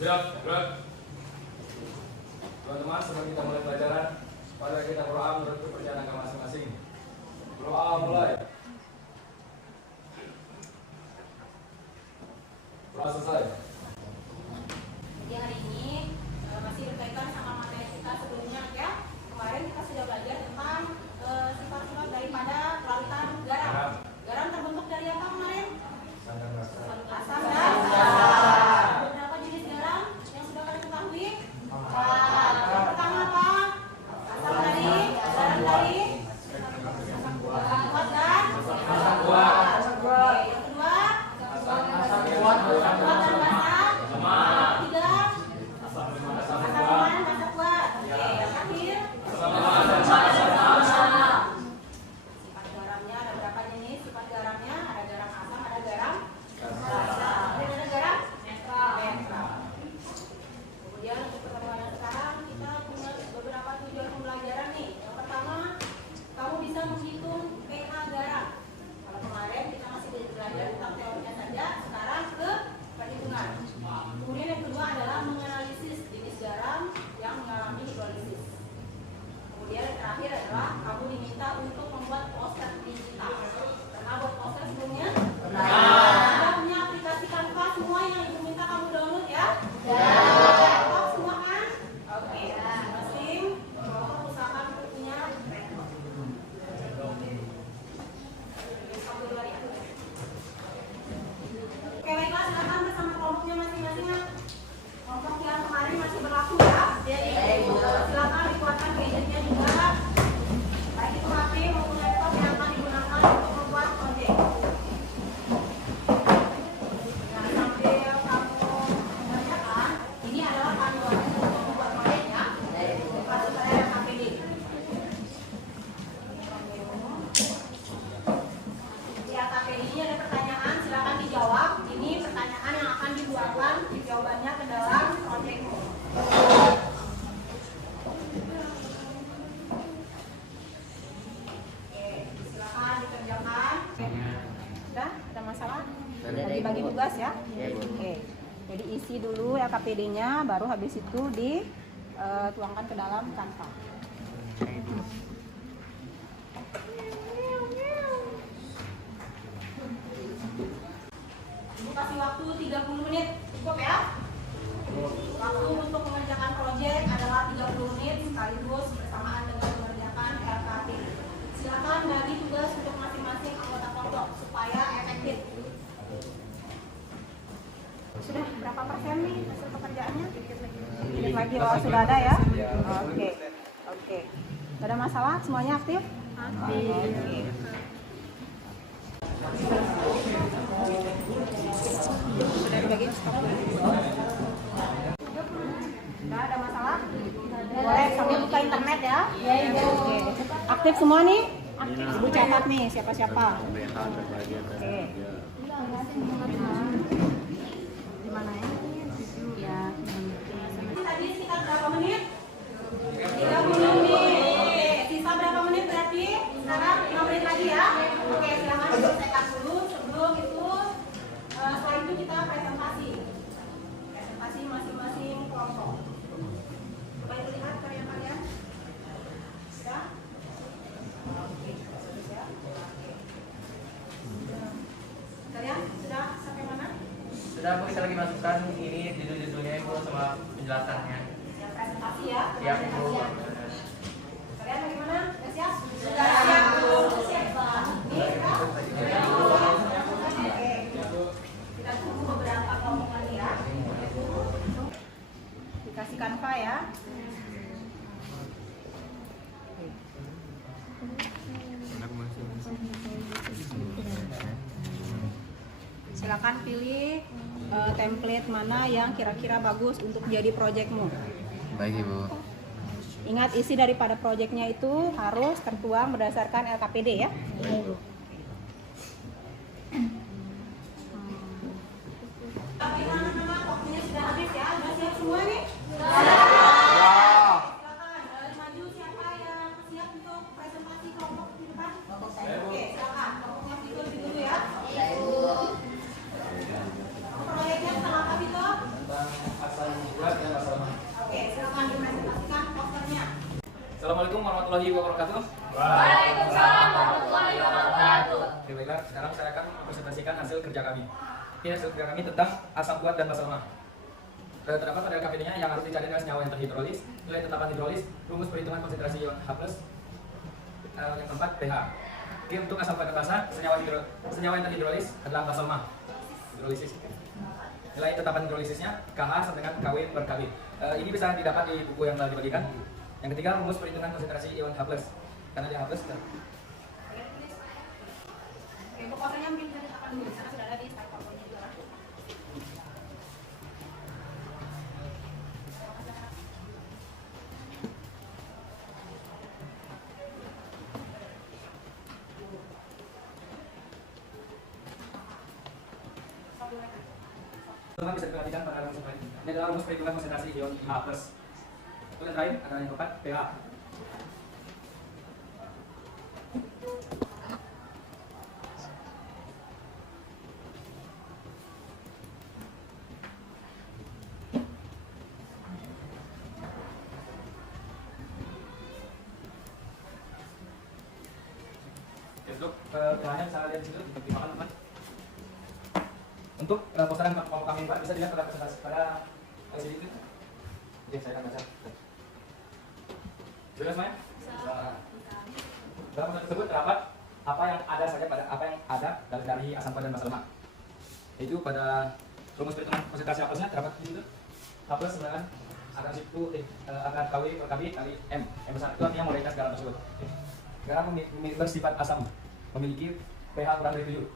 Siap, gerak. Teman-teman, sebelum kita mulai pelajaran, mari kita berdoa menurut kepercayaan agama masing-masing. Berdoa mulai. Berdoa selesai. Di hari ini masih berkaitan sama materi kita sebelumnya ya. Kemarin kita sudah belajar tentang sifat-sifat daripada larutan garam. Garam terbentuk dari apa kemarin? Asam dan basa. Beberapa jenis garam yang sudah kalian ketahui? Yang pertama apa? Asam dari garam dari asam kuat dan asam kuat. Yang kedua asam kuat dan basa. Yang ketiga asam lemah dan basa kuat. Yang terakhir asam sifat garamnya ada berapa jenis? Sifat garamnya ada garam asam, ada garam basa, dan ada garam netral. Kemudian untuk pertemuan sekarang kita punya beberapa tujuan pembelajaran nih. Yang pertama, kamu bisa menghitung pH garam. Kalau kemarin kita masih belajar tentang teorinya saja, sekarang ke perhitungan. Kemudian yang kedua adalah menganalisis jenis garam yang mengalami hidrolisis. Kemudian yang terakhir adalah kamu diminta untuk membuat poster digital. Pernah buat poster sebelumnya? Sudah punya aplikasi Canva semua yang ibu minta kamu download ya? Laptop semua kan? Oke, masing-masing kelompok usahakan untuk punya Oke, baiklah, silakan bersama kelompoknya masing-masing. Kelompok yang kemarin masih berlaku ya? Silakan dikuatkan gadgetnya juga. Baik itu HP maupun laptop yang akan digunakan untuk membuat proyek. Nah, sambil kamu mengerjakan, ini adalah panduan untuk membuat proyek ya. Masuk pada KPD. Di KPD ini ada pertanyaan, silakan dijawab. Ini pertanyaan yang akan dibuatkan jawabannya ke dalam proyekmu. Silakan dikerjakan. Sudah? Ada masalah? Bagi-bagi tugas ya? Oke. Jadi isi dulu LKPD-nya, baru habis itu dituangkan ke dalam Canva. Ibu kasih waktu 30 menit. Cukup ya? Waktu untuk mengerjakan proyek adalah 30 menit sekaligus bersamaan dengan mengerjakan LKPD. Silakan bagi tugas untuk masing-masing anggota kelompok supaya efektif. Sudah berapa persen nih hasil pekerjaannya? Sedikit lagi. Oh, sudah ada ya? Oke. Tidak ada masalah? Semuanya aktif? Aktif. Sudah dibagi? Tidak ada masalah? Boleh sambil buka internet ya? Oke. Aktif semua nih? Ibu catat nih siapa-siapa. Oke. Di mana ya? Ya. Tadi sekitar berapa menit? 30 menit. Sisa berapa menit berarti? Sekarang 5 menit lagi ya? Oke, silakan diselesaikan dulu. Sebelum itu, setelah itu kita presentasi. Presentasi masing-masing kelompok. Coba itu lihat karya kalian. Sudah? Oke, bagus ya. Oke. Kalian sudah sampai mana? Sudah, Bu, kita lagi masukkan ini judul-judulnya, Ibu, sama penjelasannya. Siap presentasi ya? Siap, Bu. Kalian bagaimana? Sudah siap? Sudah siap, Bu. Siap, Pak. Ini sudah? Oke. Kita tunggu beberapa kelompok lagi ya. Dikasih Canva ya. Silakan pilih template mana yang kira-kira bagus untuk jadi proyekmu. Baik, Ibu. Ingat, isi daripada proyeknya itu harus tertuang berdasarkan LKPD ya. Waktunya sudah habis ya. Sudah siap semua nih? Silakan maju, siapa yang siap untuk presentasi kelompok di depan? Oke, silakan. Kelompoknya Vito dulu ya. Proyeknya tentang apa, Vito? Tentang asam warahmatullahi wabarakatuh. Waalaikumsalam warahmatullahi wabarakatuh. Oke, baiklah, sekarang saya akan mempresentasikan hasil kerja kami. Ini hasil kerja kami tentang asam kuat dan basa lemah. Terdapat pada KPD-nya yang harus dicari dengan senyawa yang terhidrolis, nilai tetapan hidrolis, rumus perhitungan konsentrasi ion H+, yang keempat pH. Oke, untuk asam kuat dan basa, senyawa yang terhidrolis adalah basa lemah, hidrolisis. Nilai tetapan hidrolisisnya KH sama dengan KW per KB. Ini bisa didapat di buku yang telah dibagikan. Yang ketiga, rumus perhitungan konsentrasi ion H+. Karena dia H+. Oke, untuk posenya mungkin bisa diletakkan dulu di sana, sudah ada di slide PowerPoint-nya juga kan? Teman bisa diperhatikan pada rumus ini. Ini adalah rumus perhitungan konsentrasi ion H+. Untuk yang terakhir adalah yang keempat pH. Untuk pH-nya bisa lihat di situ, dipertimbangkan teman. Untuk posteran kelompok kami Pak bisa dilihat pada presentasi pada LCD itu. Oke, saya akan baca. Sudah semuanya? Dalam poster tersebut terdapat apa yang ada saja pada apa yang ada dari asam kuat dan basa lemah. Yaitu pada rumus perhitungan konsentrasi H+-nya terdapat di situ. H+ sebenarnya akan situ akan KW per KB kali M. M besar itu artinya molekul garam tersebut. Garam bersifat asam, memiliki pH kurang dari 7.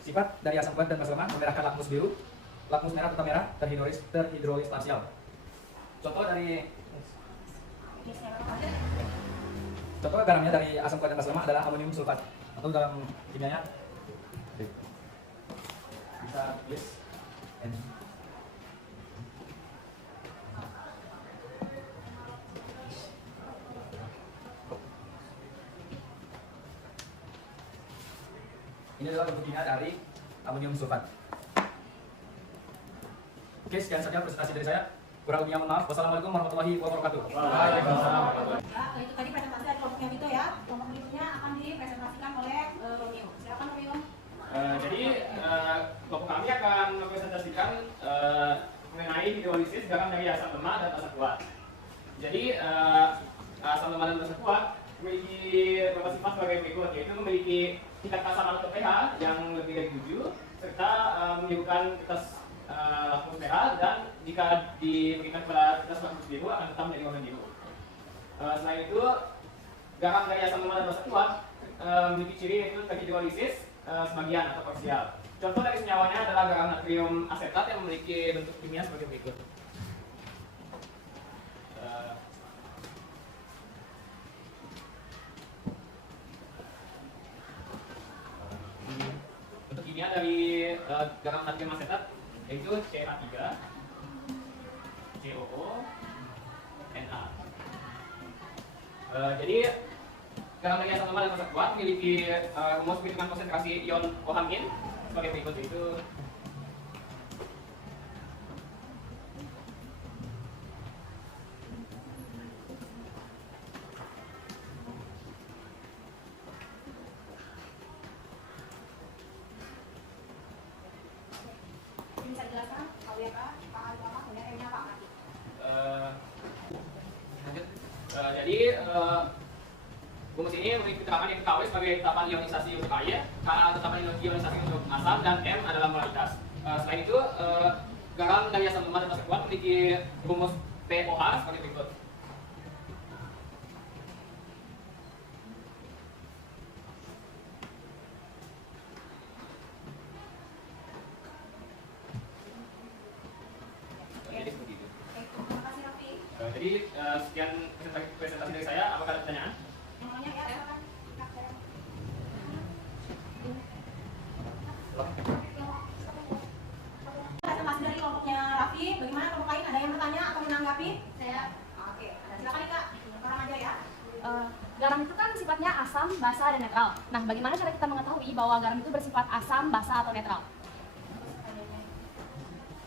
Sifat dari asam kuat dan basa lemah memerahkan lakmus biru, lakmus merah tetap merah, terhidrolis parsial. Contoh garamnya dari asam kuat dan basa lemah adalah amonium sulfat atau dalam kimianya bisa tulis N. Ini adalah bentuk kimia dari amonium sulfat. Oke, sekian saja presentasi dari saya. Kurang lebihnya mohon maaf. Wassalamualaikum warahmatullahi wabarakatuh. Waalaikumsalam. Ya, itu tadi presentasi dari kelompoknya Vito ya. Kelompok berikutnya akan dipresentasikan oleh Romeo. Silakan Romeo. Jadi kelompok kami akan mempresentasikan mengenai hidrolisis garam dari asam lemah dan basa kuat. Jadi asam lemah dan basa kuat memiliki beberapa sifat sebagai berikut, yaitu memiliki tingkat keasaman atau pH yang lebih dari 7 serta menyebabkan tes lakmus merah, dan jika diberikan kepada tes lakmus biru akan tetap menjadi warna biru. Selain itu, garam dari asam lemah dan basa kuat memiliki ciri yaitu terhidrolisis sebagian atau parsial. Contoh dari senyawanya adalah garam natrium asetat yang memiliki bentuk kimia sebagai berikut. Bentuk kimia dari garam natrium asetat yaitu CH3, COO, Na. Jadi garam dari asam lemah dan basa kuat memiliki rumus perhitungan konsentrasi ion OH- sebagai berikut, yaitu Bisa dijelaskan KWK, Pak Alifama, kemudian M-nya Pak Mati. lanjut. Jadi rumus ini memiliki keterangan yang KW sebagai tetapan ionisasi untuk air, Ka tetapan ionisasi untuk asam, dan M adalah molaritas. Selain itu, garam dari asam lemah dan basa kuat memiliki rumus POH sebagai berikut. Jadi seperti itu. Oke, terima kasih Raffi. Jadi sekian presentasi dari saya. Apakah ada pertanyaan? Yang lainnya ya, silakan. Kak, saya. Presentasi dari kelompoknya Raffi, bagaimana kelompok lain? Ada yang bertanya atau menanggapi? Saya Oke, silakan Kak. Orang aja ya. garam itu kan sifatnya asam, basa, dan netral. Nah, bagaimana cara kita mengetahui bahwa garam itu bersifat asam, basa, atau netral?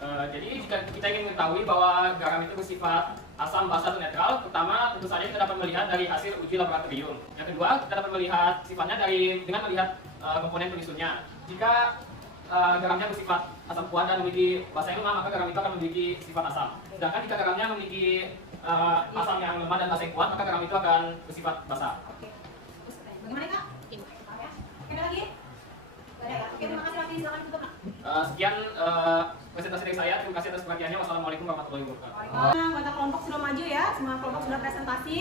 Jadi jika kita ingin mengetahui bahwa garam itu bersifat asam, basa, atau netral, pertama tentu saja kita dapat melihat dari hasil uji laboratorium. Yang kedua, kita dapat melihat sifatnya dengan melihat komponen penyusunnya. Jika garamnya bersifat asam kuat dan memiliki basa yang lemah, maka garam itu akan memiliki sifat asam. Sedangkan jika garamnya memiliki asam yang lemah dan basa yang kuat, maka garam itu akan bersifat basa. Bagaimana Kak? Ya. Oke, ada lagi? Gak ada ya? Oke, terima kasih Raffi, silakan tutup Nak. Sekian presentasi dari saya. Terima kasih atas perhatiannya. Wassalamualaikum warahmatullahi wabarakatuh. Anggota kelompok sudah maju ya, semua kelompok sudah presentasi.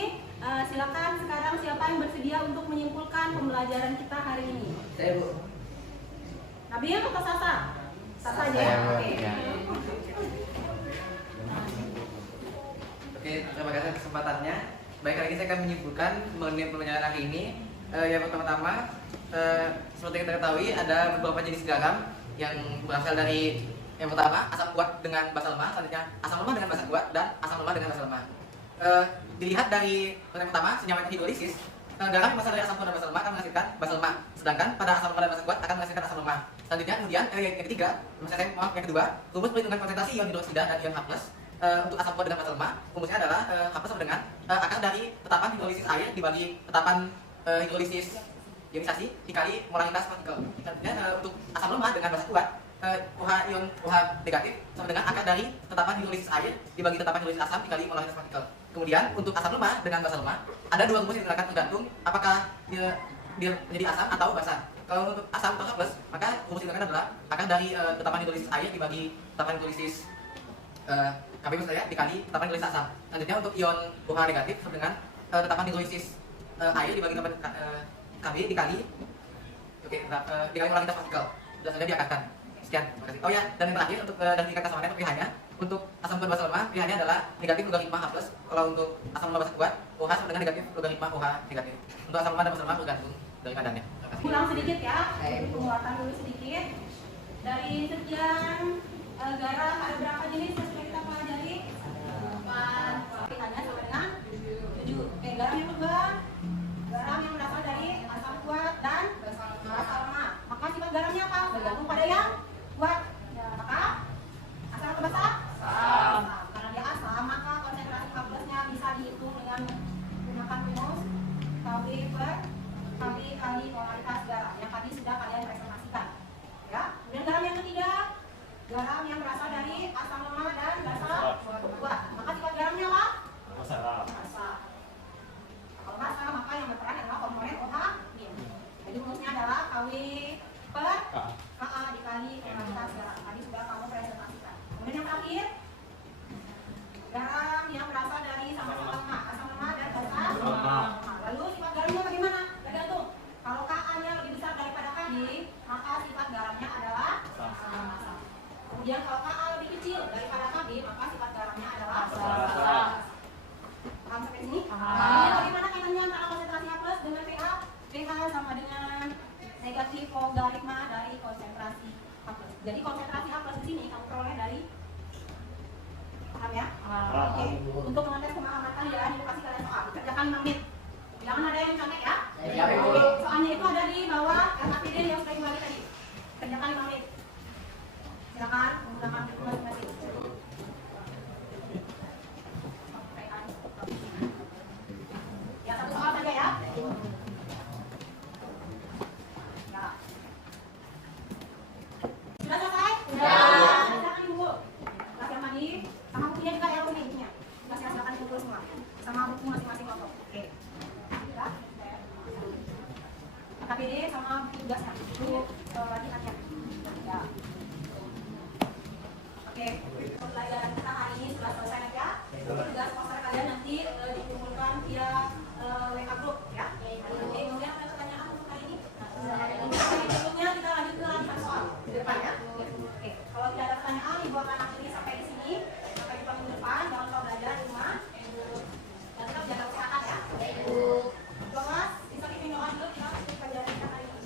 Silakan sekarang siapa yang bersedia untuk menyimpulkan pembelajaran kita hari ini? Saya Bu. Nabil atau Sasa? Sasa aja Saya, ya? Bu. Oke. Ya. Oke, terima kasih atas kesempatannya. Baik, kali ini saya akan menyimpulkan mengenai pembelajaran hari ini. Yang pertama-tama, seperti kita ketahui ada beberapa jenis garam yang berasal dari yang pertama asam kuat dengan basa lemah, selanjutnya asam lemah dengan basa kuat, dan asam lemah dengan basa lemah. Dilihat dari yang pertama, senyawa hidrolisis, garam yang berasal dari asam kuat dan basa lemah akan menghasilkan basa lemah, sedangkan pada asam lemah dan basa kuat akan menghasilkan asam lemah. Selanjutnya kemudian yang ketiga, yang kedua, rumus perhitungan konsentrasi ion hidroksida dan ion H+. Untuk asam kuat dengan basa lemah, rumusnya adalah H+ sama dengan akar dari tetapan hidrolisis air dibagi tetapan hidrolisis ionisasi dikali molaritas partikel. Selanjutnya untuk asam lemah dengan basa kuat, OH ion OH negatif sama dengan akar dari tetapan hidrolisis air dibagi tetapan hidrolisis asam dikali molaritas partikel. Kemudian untuk asam lemah dengan basa lemah ada dua rumus yang digunakan tergantung apakah dia menjadi asam atau basa. Kalau untuk asam atau H+, maka rumus yang digunakan adalah akar dari tetapan hidrolisis air dibagi tetapan hidrolisis Kb saya dikali tetapan hidrolisis asam. Selanjutnya untuk ion OH negatif sama dengan tetapan hidrolisis air dibagi tetapan Kb dikali dikali molaritas partikel. Sudah saja diakarkan. Sekian, terima kasih. Oh ya, dan yang terakhir untuk dari tingkat kesamaan untuk pilihannya, untuk asam kuat basa lemah pilihannya adalah negatif logaritma H+. Kalau untuk asam lemah basa kuat, OH sama dengan negatif logaritma OH negatif. Untuk asam lemah dan basa lemah tergantung dari keadaannya. Terima kasih. Ulang sedikit ya, penguatan dulu sedikit. Dari sekian garam ada berapa jenis yang sudah kita pelajari? 4. Pilihannya sama dengan 7. Oke, garam yang kedua, garam yang berasal dari asam kuat dan basa lemah. Maka sifat garamnya apa? Bergantung pada yang kuat. Maka asam atau basa? Asam. Karena dia asam, maka konsentrasi H+-nya bisa dihitung dengan menggunakan rumus Kb kali molaritas garam yang tadi sudah kalian presentasikan. Ya. Kemudian garam yang ketiga, garam yang berasal dari asam lemah dan basa kuat. Maka sifat garamnya apa? Basa. Kalau basa, maka yang berperan adalah komponen OH. Jadi rumusnya adalah Kw per Ka dikali molaritas garam. Tadi sudah kamu presentasikan. Kemudian yang terakhir, garam yang berasal dari asam lemah dan basa lemah. Lalu sifat garamnya bagaimana? Tergantung. Kalau Ka-nya lebih besar daripada Kb, maka sifat garamnya adalah asam. Kemudian kalau Ka lebih kecil daripada Kb, maka sifat garamnya adalah basa. Paham sampai sini? Kemudian bagaimana kaitannya antara konsentrasi H+ dengan pH? pH sama dengan negatif logaritma dari konsentrasi H+. Jadi konsentrasi H+ di sini kamu peroleh dari, paham ya? Oke. Untuk mengetes pemahaman kalian, ini kasih kalian soal. Kerjakan 5 menit. Jangan ada yang contek ya. Oke. Soalnya itu ada di bawah RAPD yang sudah kembali tadi. Kerjakan 5 menit. Silakan menggunakan buku masing-masing. Ya, satu soal saja ya. Sudah selesai? Sudah. Silakan ibu. Kelas yang tadi, sama bukunya juga ya bukunya. Silakan kumpul semua. Sama buku masing-masing kelompok. Oke. Sudah. KPD sama tugasnya. Untuk latihannya. Ya. Oke. Pembelajaran kita hari ini sudah selesai ya. Tugas poster kalian nanti dikumpulkan via WA group ya. Oke, kemudian ada pertanyaan untuk hari ini? Sebelumnya kita lanjut ke latihan soal di depan ya. Oke, kalau tidak ada pertanyaan, ibu akan akhiri sampai di sini. Sampai jumpa minggu depan. Jangan lupa belajar di rumah. Dan tetap jaga kesehatan ya. Mas, bisa diminum dulu kita lanjutkan pelajaran kita hari ini.